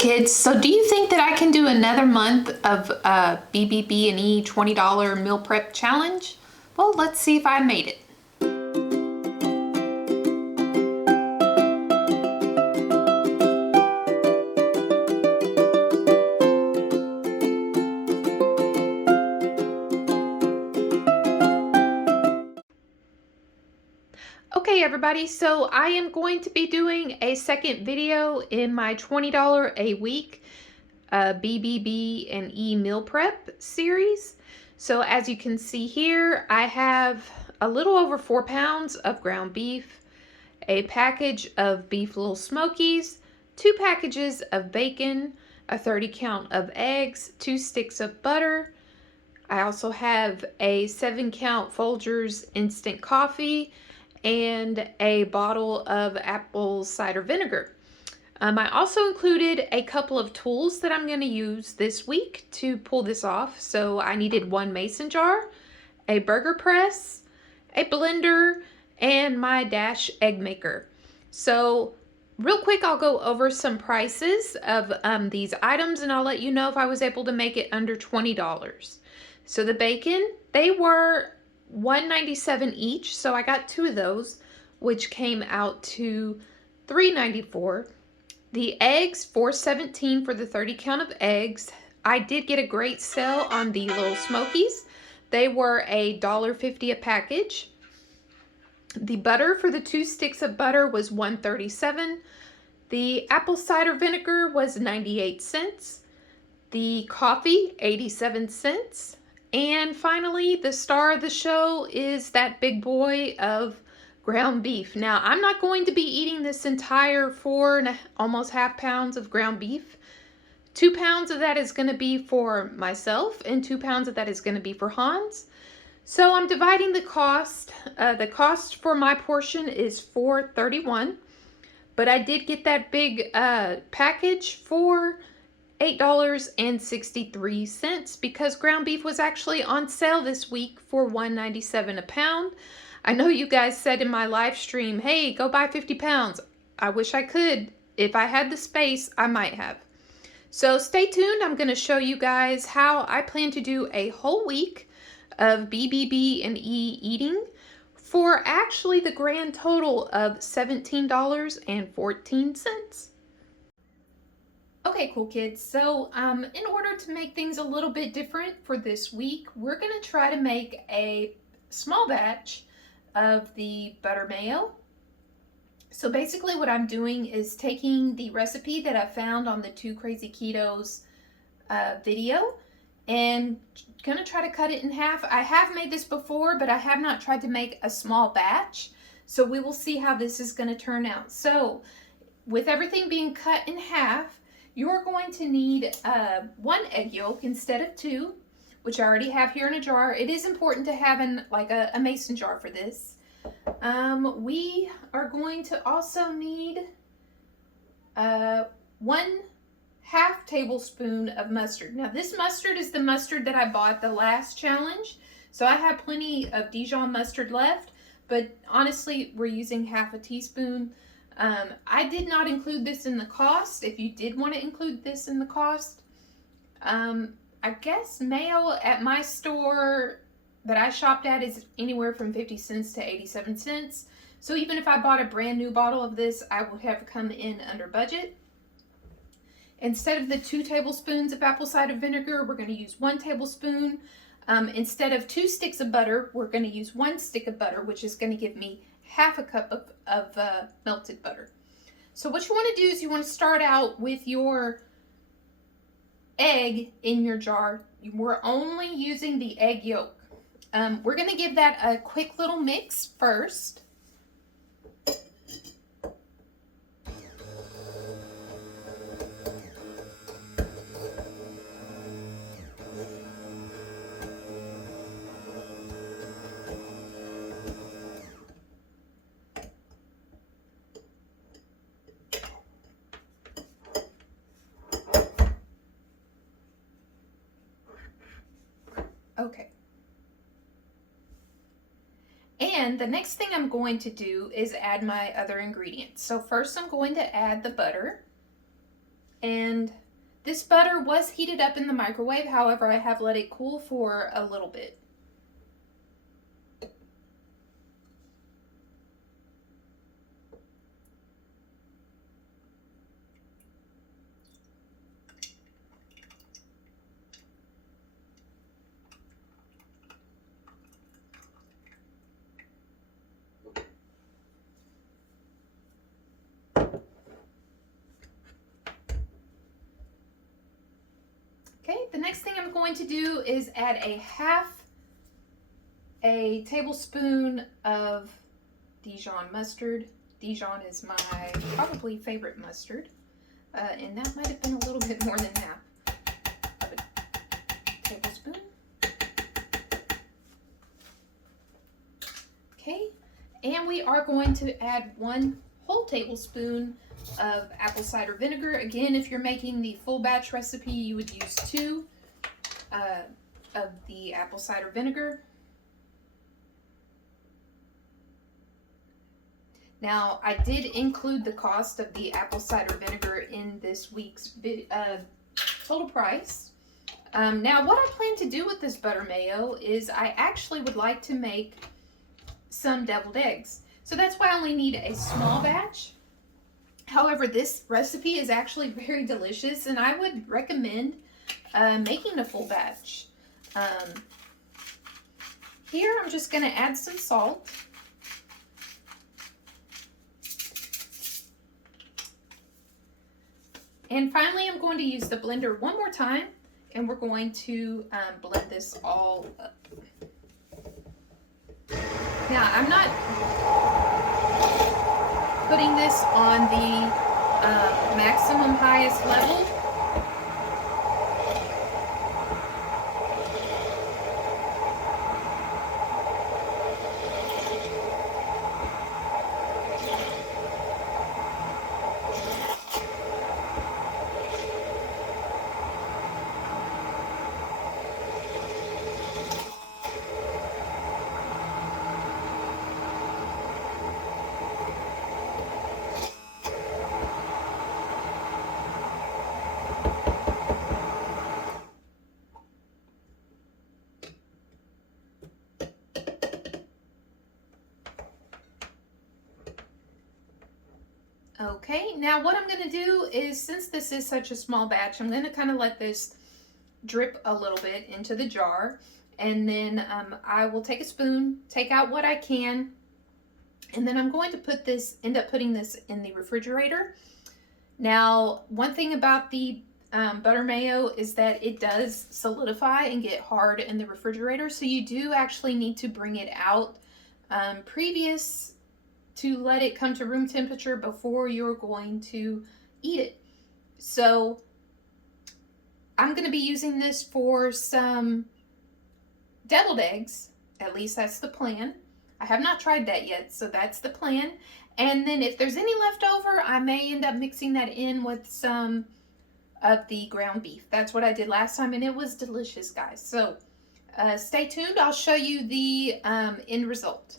Kids. So do you think that I can do another month of BBB&E $20 meal prep challenge? Well, let's see if I made it. Okay everybody, so I am going to be doing a second video in my $20 a week BBB&E meal prep series. So as you can see here, I have a little over 4 pounds of ground beef, a package of beef little smokies, 2 packages of bacon, a 30 count of eggs, 2 sticks of butter. I also have a 7 count Folgers instant coffee and a bottle of apple cider vinegar. I also included a couple of tools that I'm going to use this week to pull this off. So I needed 1 mason jar, a burger press, a blender, and my Dash egg maker. So real quick, I'll go over some prices of these items and I'll let you know if I was able to make it under $20. So the bacon, they were $1.97 each, so I got 2 of those, which came out to $3.94. The eggs, $4.17 for the 30 count of eggs. I did get a great sale on the little smokies. They were $1.50 a package. The butter for the 2 sticks of butter was $1.37. The apple cider vinegar was 98 cents. The coffee, 87 cents. And finally, the star of the show is that big boy of ground beef. Now, I'm not going to be eating this entire almost half pounds of ground beef. 2 pounds of that is going to be for myself, and 2 pounds of that is going to be for Hans. So I'm dividing the cost. The cost for my portion is $4.31, but I did get that big package for $8.63 because ground beef was actually on sale this week for $1.97 a pound. I know you guys said in my live stream, hey, go buy 50 pounds. I wish I could. If I had the space, I might have. So stay tuned. I'm going to show you guys how I plan to do a whole week of BBB&E eating for actually the grand total of $17.14. Okay, cool kids. So in order to make things a little bit different for this week, we're going to try to make a small batch of the butter mayo. So basically what I'm doing is taking the recipe that I found on the 2 Crazy Ketos video and going to try to cut it in half. I have made this before, but I have not tried to make a small batch. So we will see how this is going to turn out. So with everything being cut in half, you're going to need 1 egg yolk instead of 2, which I already have here in a jar. It is important to have a mason jar for this. We are going to also need 1/2 tablespoon of mustard. Now this mustard is the mustard that I bought the last challenge. So I have plenty of Dijon mustard left, but honestly, we're using 1/2 teaspoon. I did not include this in the cost. If you did want to include this in the cost, I guess mayo at my store that I shopped at is anywhere from 50 cents to 87 cents. So even if I bought a brand new bottle of this, I would have come in under budget. Instead of the 2 tablespoons of apple cider vinegar, we're going to use 1 tablespoon. Instead of 2 sticks of butter, we're going to use 1 stick of butter, which is going to give me 1/2 cup of melted butter. So what you want to do is you want to start out with your egg in your jar. We're only using the egg yolk. We're going to give that a quick little mix first. Okay. And the next thing I'm going to do is add my other ingredients. So first I'm going to add the butter. And this butter was heated up in the microwave. However, I have let it cool for a little bit. Okay, the next thing I'm going to do is add a tablespoon of Dijon mustard. Dijon is my probably favorite mustard, and that might have been a little bit more than half of a tablespoon. Okay, and we are going to add 1 whole tablespoon of apple cider vinegar. Again, if you're making the full batch recipe, you would use 2 of the apple cider vinegar. Now, I did include the cost of the apple cider vinegar in this week's total price. Now, what I plan to do with this butter mayo is I actually would like to make some deviled eggs. So that's why I only need a small batch. However, this recipe is actually very delicious, and I would recommend making a full batch. Here, I'm just going to add some salt. And finally, I'm going to use the blender one more time, and we're going to blend this all up. Now, I'm not putting this on the maximum highest level. Okay, now what I'm going to do is, since this is such a small batch, I'm going to kind of let this drip a little bit into the jar, and then I will take a spoon, take out what I can, and then I'm going to end up putting this in the refrigerator. Now, one thing about the butter mayo is that it does solidify and get hard in the refrigerator, so you do actually need to bring it out previous to let it come to room temperature before you're going to eat it. So I'm going to be using this for some deviled eggs. At least that's the plan. I have not tried that yet, so that's the plan. And then if there's any left over, I may end up mixing that in with some of the ground beef. That's what I did last time, and it was delicious, guys. So stay tuned. I'll show you the end result.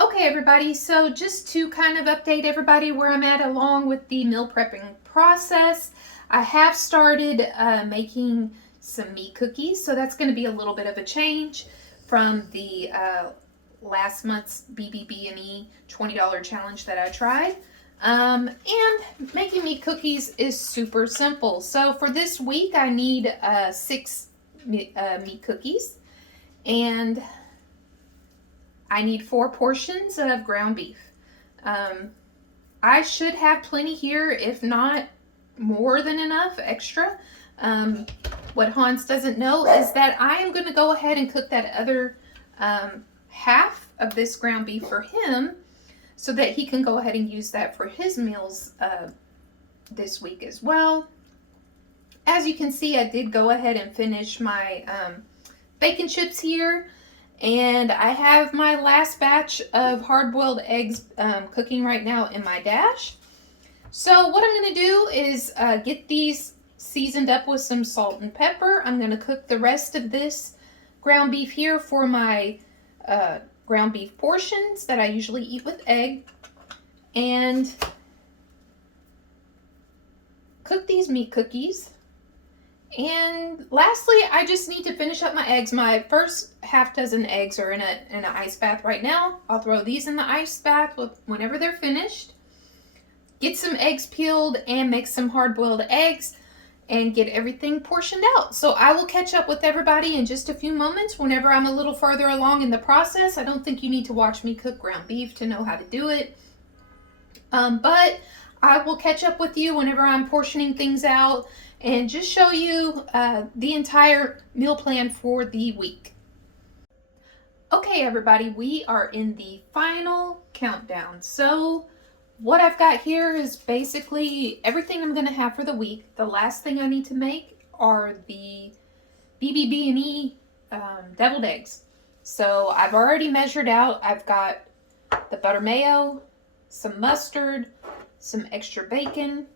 Okay, everybody, so just to kind of update everybody where I'm at along with the meal prepping process, I have started making some meat cookies, so that's going to be a little bit of a change from the last month's BBB&E $20 challenge that I tried. And making meat cookies is super simple. So for this week, I need 6 meat cookies, and I need 4 portions of ground beef. I should have plenty here, if not more than enough extra. What Hans doesn't know is that I am going to go ahead and cook that other half of this ground beef for him, so that he can go ahead and use that for his meals this week as well. As you can see, I did go ahead and finish my bacon chips here. And I have my last batch of hard-boiled eggs cooking right now in my dash. So what I'm going to do is get these seasoned up with some salt and pepper. I'm going to cook the rest of this ground beef here for my ground beef portions that I usually eat with egg. And cook these meat cookies. And lastly, I just need to finish up my eggs. My first half dozen eggs are in an ice bath right now. I'll throw these in the ice bath whenever they're finished. Get some eggs peeled and make some hard-boiled eggs and get everything portioned out. So I will catch up with everybody in just a few moments whenever I'm a little farther along in the process. I don't think you need to watch me cook ground beef to know how to do it. But I will catch up with you whenever I'm portioning things out and just show you the entire meal plan for the week. Okay, everybody, we are in the final countdown. So what I've got here is basically everything I'm going to have for the week. The last thing I need to make are the BBB&E deviled eggs. So I've already measured out. I've got the butter mayo, some mustard, some extra bacon.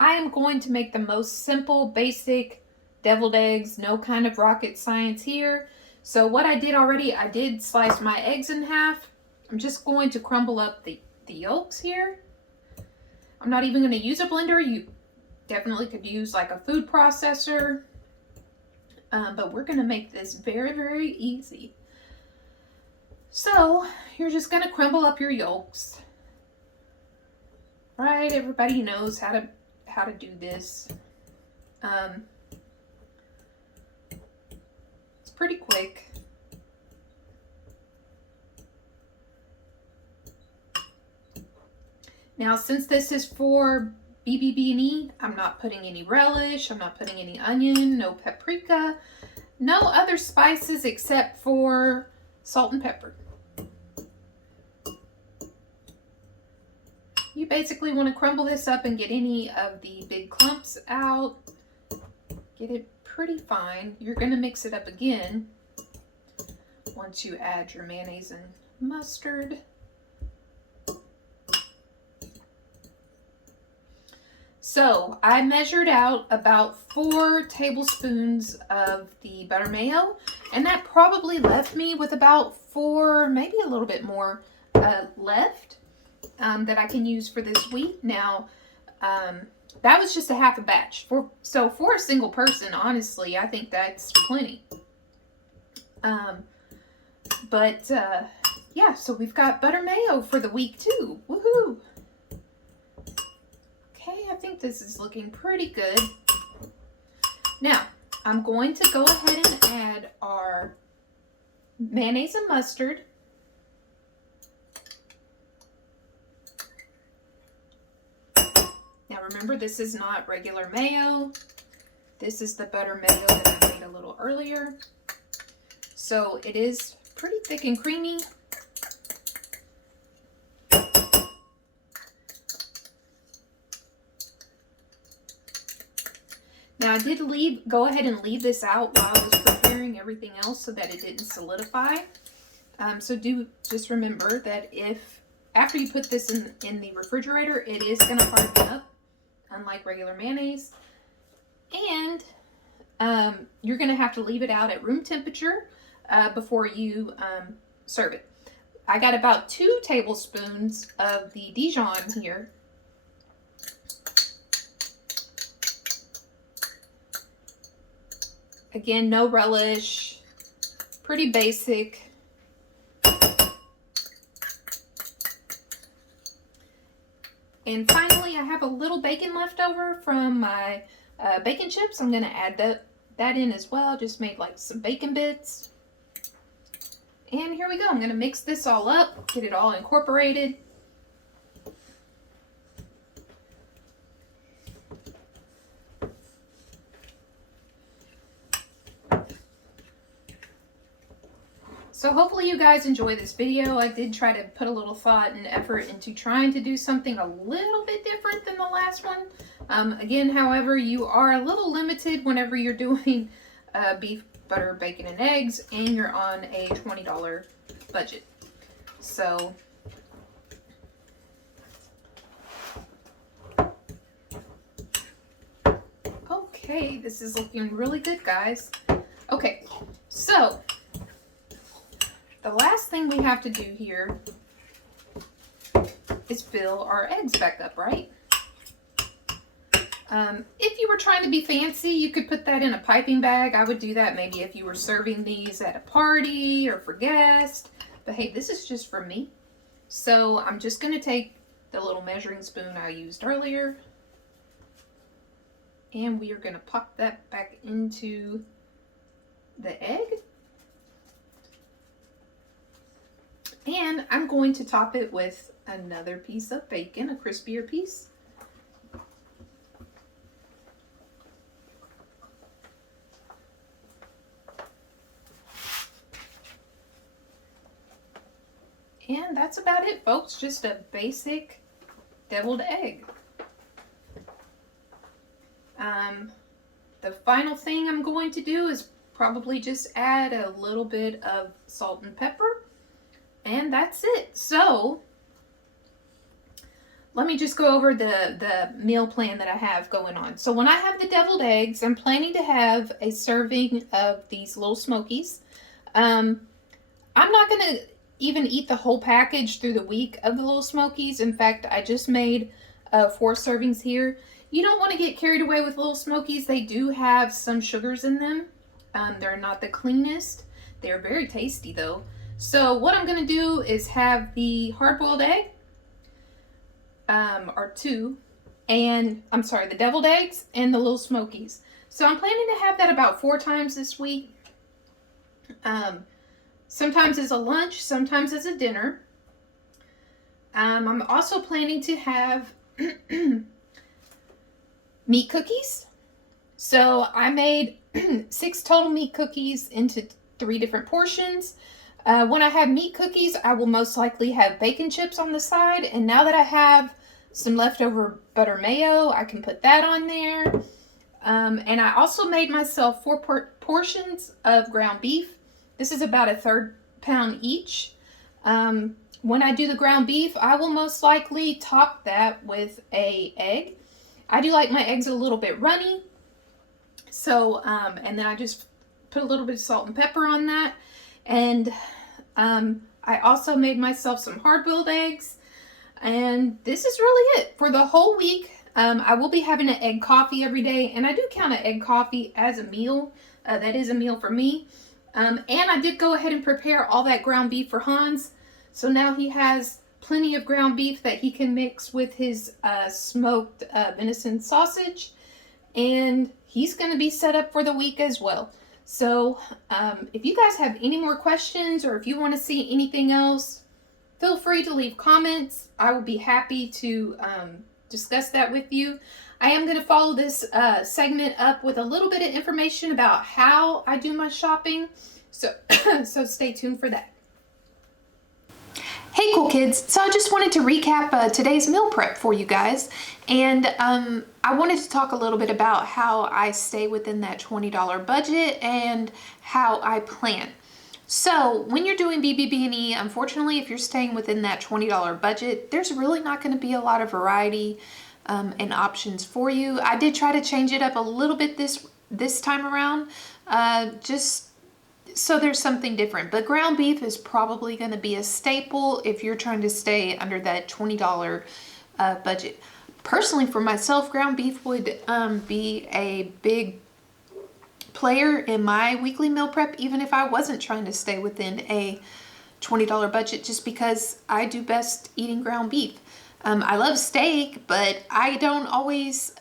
I am going to make the most simple, basic deviled eggs, no kind of rocket science here. So what I did already, I did slice my eggs in half. I'm just going to crumble up the yolks here. I'm not even going to use a blender. You definitely could use like a food processor. But we're going to make this very, very easy. So you're just going to crumble up your yolks. Right, everybody knows how to do this. It's pretty quick. Now, since this is for BBB&E, I'm not putting any relish, I'm not putting any onion, no paprika, no other spices except for salt and pepper. You basically want to crumble this up and get any of the big clumps out. Get it pretty fine. You're going to mix it up again once you add your mayonnaise and mustard. So I measured out about 4 tablespoons of the butter mayo, and that probably left me with about 4, maybe a little bit more left. That I can use for this week. Now, that was just a half a batch. So for a single person, honestly, I think that's plenty. Yeah, so we've got butter mayo for the week too. Woohoo! Okay, I think this is looking pretty good. Now, I'm going to go ahead and add our mayonnaise and mustard. Remember, this is not regular mayo. This is the butter mayo that I made a little earlier. So it is pretty thick and creamy. Now I did go ahead and leave this out while I was preparing everything else so that it didn't solidify. So do just remember that if after you put this in the refrigerator, it is going to harden up, unlike regular mayonnaise. And you're going to have to leave it out at room temperature before you serve it. I got about 2 tablespoons of the Dijon here. Again, no relish, pretty basic. And finally, I have a little bacon left over from my bacon chips. I'm going to add that in as well. Just made like some bacon bits. And here we go. I'm going to mix this all up, get it all incorporated. So hopefully you guys enjoy this video. I did try to put a little thought and effort into trying to do something a little bit different than the last one. Again, however, you are a little limited whenever you're doing beef, butter, bacon, and eggs, and you're on a $20 budget. So okay, this is looking really good, guys. Okay, so the last thing we have to do here is fill our eggs back up, right? If you were trying to be fancy, you could put that in a piping bag. I would do that maybe if you were serving these at a party or for guests. But hey, this is just for me. So I'm just going to take the little measuring spoon I used earlier, and we are going to pop that back into the egg. And I'm going to top it with another piece of bacon, a crispier piece. And that's about it, folks. Just a basic deviled egg. The final thing I'm going to do is probably just add a little bit of salt and pepper. And that's it. So let me just go over the meal plan that I have going on. So when I have the deviled eggs, I'm planning to have a serving of these little smokies. I'm not going to even eat the whole package through the week of the little smokies. In fact, I just made 4 servings here. You don't want to get carried away with little smokies. They do have some sugars in them. They're not the cleanest. They're very tasty though. So what I'm going to do is have the hard-boiled egg, or 2, and the deviled eggs and the little smokies. So I'm planning to have that about 4 times this week. Sometimes as a lunch, sometimes as a dinner. I'm also planning to have meat cookies. So I made 6 total meat cookies into 3 different portions. When I have meat cookies, I will most likely have bacon chips on the side. And now that I have some leftover butter mayo, I can put that on there. And I also made myself 4 portions of ground beef. This is about a 1/3 pound each. When I do the ground beef, I will most likely top that with an egg. I do like my eggs a little bit runny. So, and then I just put a little bit of salt and pepper on that. And I also made myself some hard-boiled eggs. And this is really it for the whole week. I will be having an egg coffee every day. And I do count an egg coffee as a meal. That is a meal for me. And I did go ahead and prepare all that ground beef for Hans. So now he has plenty of ground beef that he can mix with his smoked venison sausage. And he's going to be set up for the week as well. So if you guys have any more questions, or if you want to see anything else, feel free to leave comments. I will be happy to discuss that with you. I am going to follow this segment up with a little bit of information about how I do my shopping. So, so stay tuned for that. Hey cool kids, so I just wanted to recap today's meal prep for you guys, and I wanted to talk a little bit about how I stay within that $20 budget and how I plan. So when you're doing BBB&E, unfortunately, if you're staying within that $20 budget, there's really not going to be a lot of variety and options for you. I did try to change it up a little bit this time around, just so there's something different. But ground beef is probably going to be a staple if you're trying to stay under that $20 budget. Personally, for myself, ground beef would be a big player in my weekly meal prep, even if I wasn't trying to stay within a $20 budget, just because I do best eating ground beef. I love steak, but I don't always,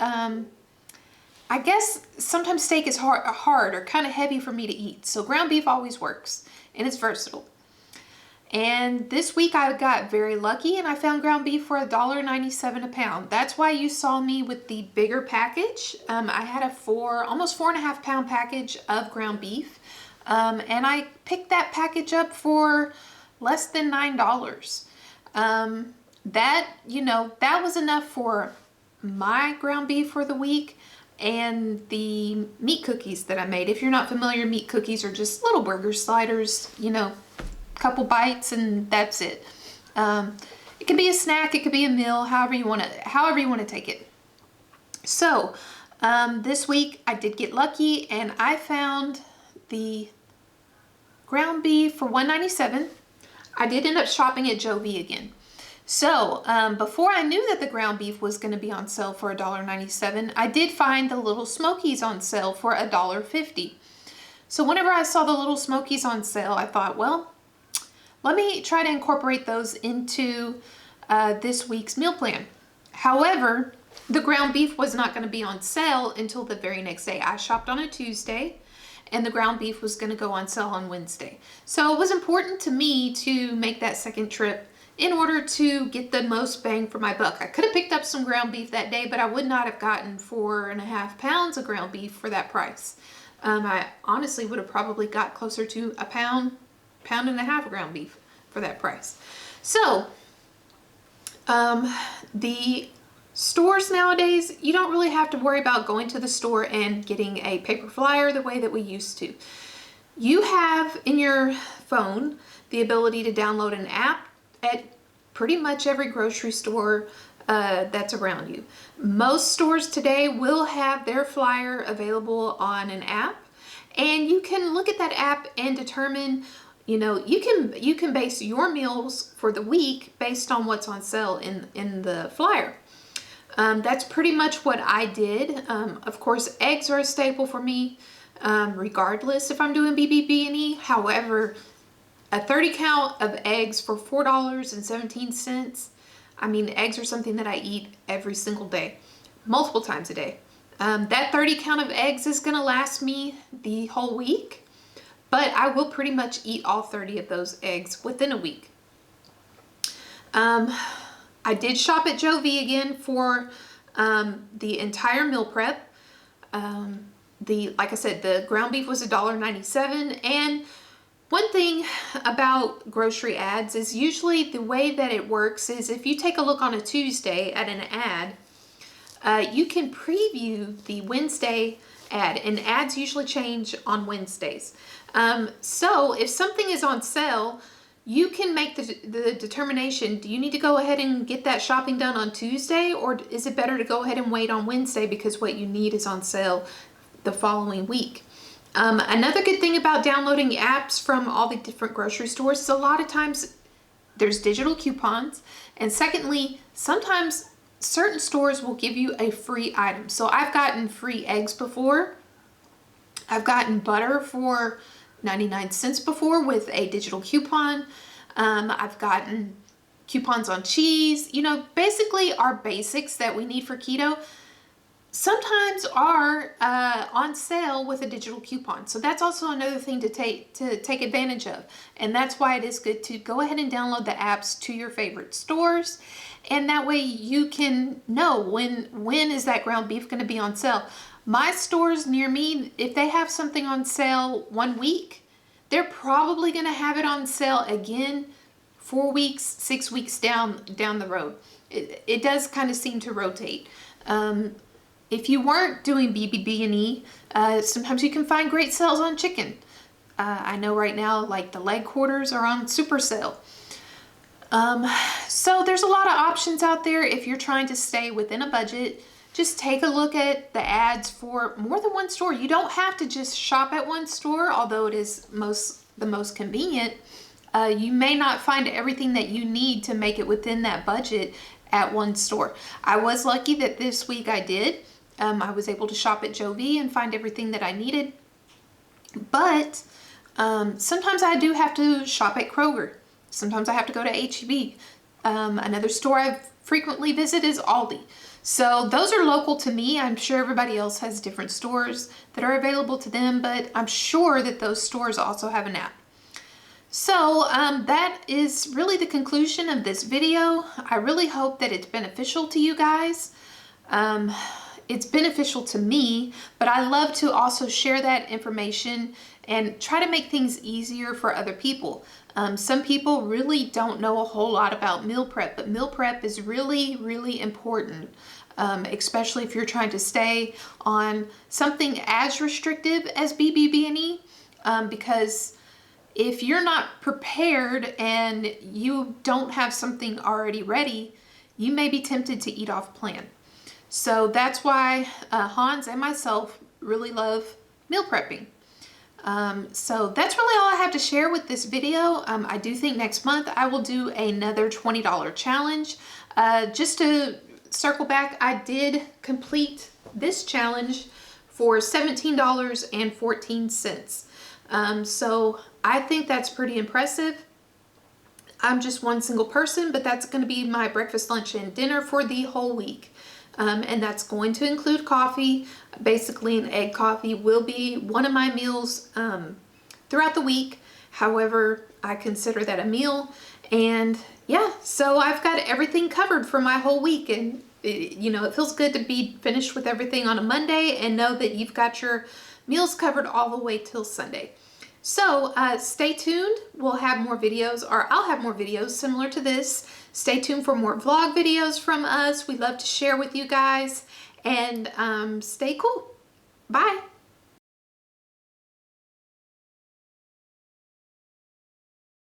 I guess sometimes steak is hard or kind of heavy for me to eat. So ground beef always works, and it's versatile. And this week I got very lucky and I found ground beef for $1.97 a pound. That's why you saw me with the bigger package. I had a almost 4.5 pound package of ground beef. And I picked that package up for less than $9. That was enough for my ground beef for the week and the meat cookies that I made. If you're not familiar, meat cookies are just little burger sliders, couple bites, and that's it. It can be a snack, it could be a meal, however you want to take it. So this week I did get lucky and I found the ground beef for $1.97. I did end up shopping at Joe V again. So before I knew that the ground beef was going to be on sale for $1.97, I did find the Little Smokies on sale for $1.50. So whenever I saw the Little Smokies on sale, I thought, well, let me try to incorporate those into this week's meal plan. However, the ground beef was not going to be on sale until the very next day. I shopped on a Tuesday, and the ground beef was going to go on sale on Wednesday. So it was important to me to make that second trip in order to get the most bang for my buck. I could have picked up some ground beef that day, but I would not have gotten 4.5 pounds of ground beef for that price. I honestly would have probably got closer to a pound and a half of ground beef for that price. So the stores nowadays, you don't really have to worry about going to the store and getting a paper flyer the way that we used to. You have in your phone the ability to download an app at pretty much every grocery store that's around you. Most stores today will have their flyer available on an app, and you can look at that app and determine, you can base your meals for the week based on what's on sale in the flyer. That's pretty much what I did. Of course, eggs are a staple for me, regardless if I'm doing BBB&E. However, a 30 count of eggs for $4.17. I mean, eggs are something that I eat every single day, multiple times a day. That 30 count of eggs is gonna last me the whole week, but I will pretty much eat all 30 of those eggs within a week. I did shop at Joe-V again for the entire meal prep. Like I said, the ground beef was $1.97, and one thing about grocery ads is usually the way that it works is if you take a look on a Tuesday at an ad, you can preview the Wednesday ad, and ads usually change on Wednesdays. So if something is on sale, you can make the determination, do you need to go ahead and get that shopping done on Tuesday, or is it better to go ahead and wait on Wednesday because what you need is on sale the following week? Another good thing about downloading apps from all the different grocery stores is a lot of times there's digital coupons, and secondly, sometimes certain stores will give you a free item. So I've gotten free eggs before. I've gotten butter for 99 cents before with a digital coupon. I've gotten coupons on cheese. Basically our basics that we need for keto sometimes are on sale with a digital coupon. So that's also another thing to take advantage of. And that's why it is good to go ahead and download the apps to your favorite stores. And that way you can know when is that ground beef going to be on sale. My stores near me, if they have something on sale 1 week, they're probably going to have it on sale again 4 weeks, 6 weeks down the road. It does kind of seem to rotate. If you weren't doing BBB&E, sometimes you can find great sales on chicken. I know right now, like the leg quarters are on super sale. So there's a lot of options out there if you're trying to stay within a budget. Just take a look at the ads for more than one store. You don't have to just shop at one store, although it is the most convenient. You may not find everything that you need to make it within that budget at one store. I was lucky that this week I did. I was able to shop at Joe-V and find everything that I needed. But sometimes I do have to shop at Kroger. Sometimes I have to go to H-E-B. Another store I frequently visit is Aldi. So those are local to me. I'm sure everybody else has different stores that are available to them, but I'm sure that those stores also have an app. So that is really the conclusion of this video. I really hope that it's beneficial to you guys. It's beneficial to me, but I love to also share that information and try to make things easier for other people. Some people really don't know a whole lot about meal prep, but meal prep is really, really important, especially if you're trying to stay on something as restrictive as BBB&E, because if you're not prepared and you don't have something already ready, you may be tempted to eat off plan. So that's why Hans and myself really love meal prepping. So that's really all I have to share with this video. I do think next month I will do another $20 challenge. Just to circle back, I did complete this challenge for $17.14. So I think that's pretty impressive. I'm just one single person, but that's going to be my breakfast, lunch, and dinner for the whole week. And that's going to include coffee. Basically, an egg coffee will be one of my meals throughout the week. However, I consider that a meal. And yeah, so I've got everything covered for my whole week. And you know, it feels good to be finished with everything on a Monday and know that you've got your meals covered all the way till Sunday. So stay tuned. We'll have more videos, or I'll have more videos similar to this. Stay tuned for more vlog videos from us. We love to share with you guys, and stay cool. Bye.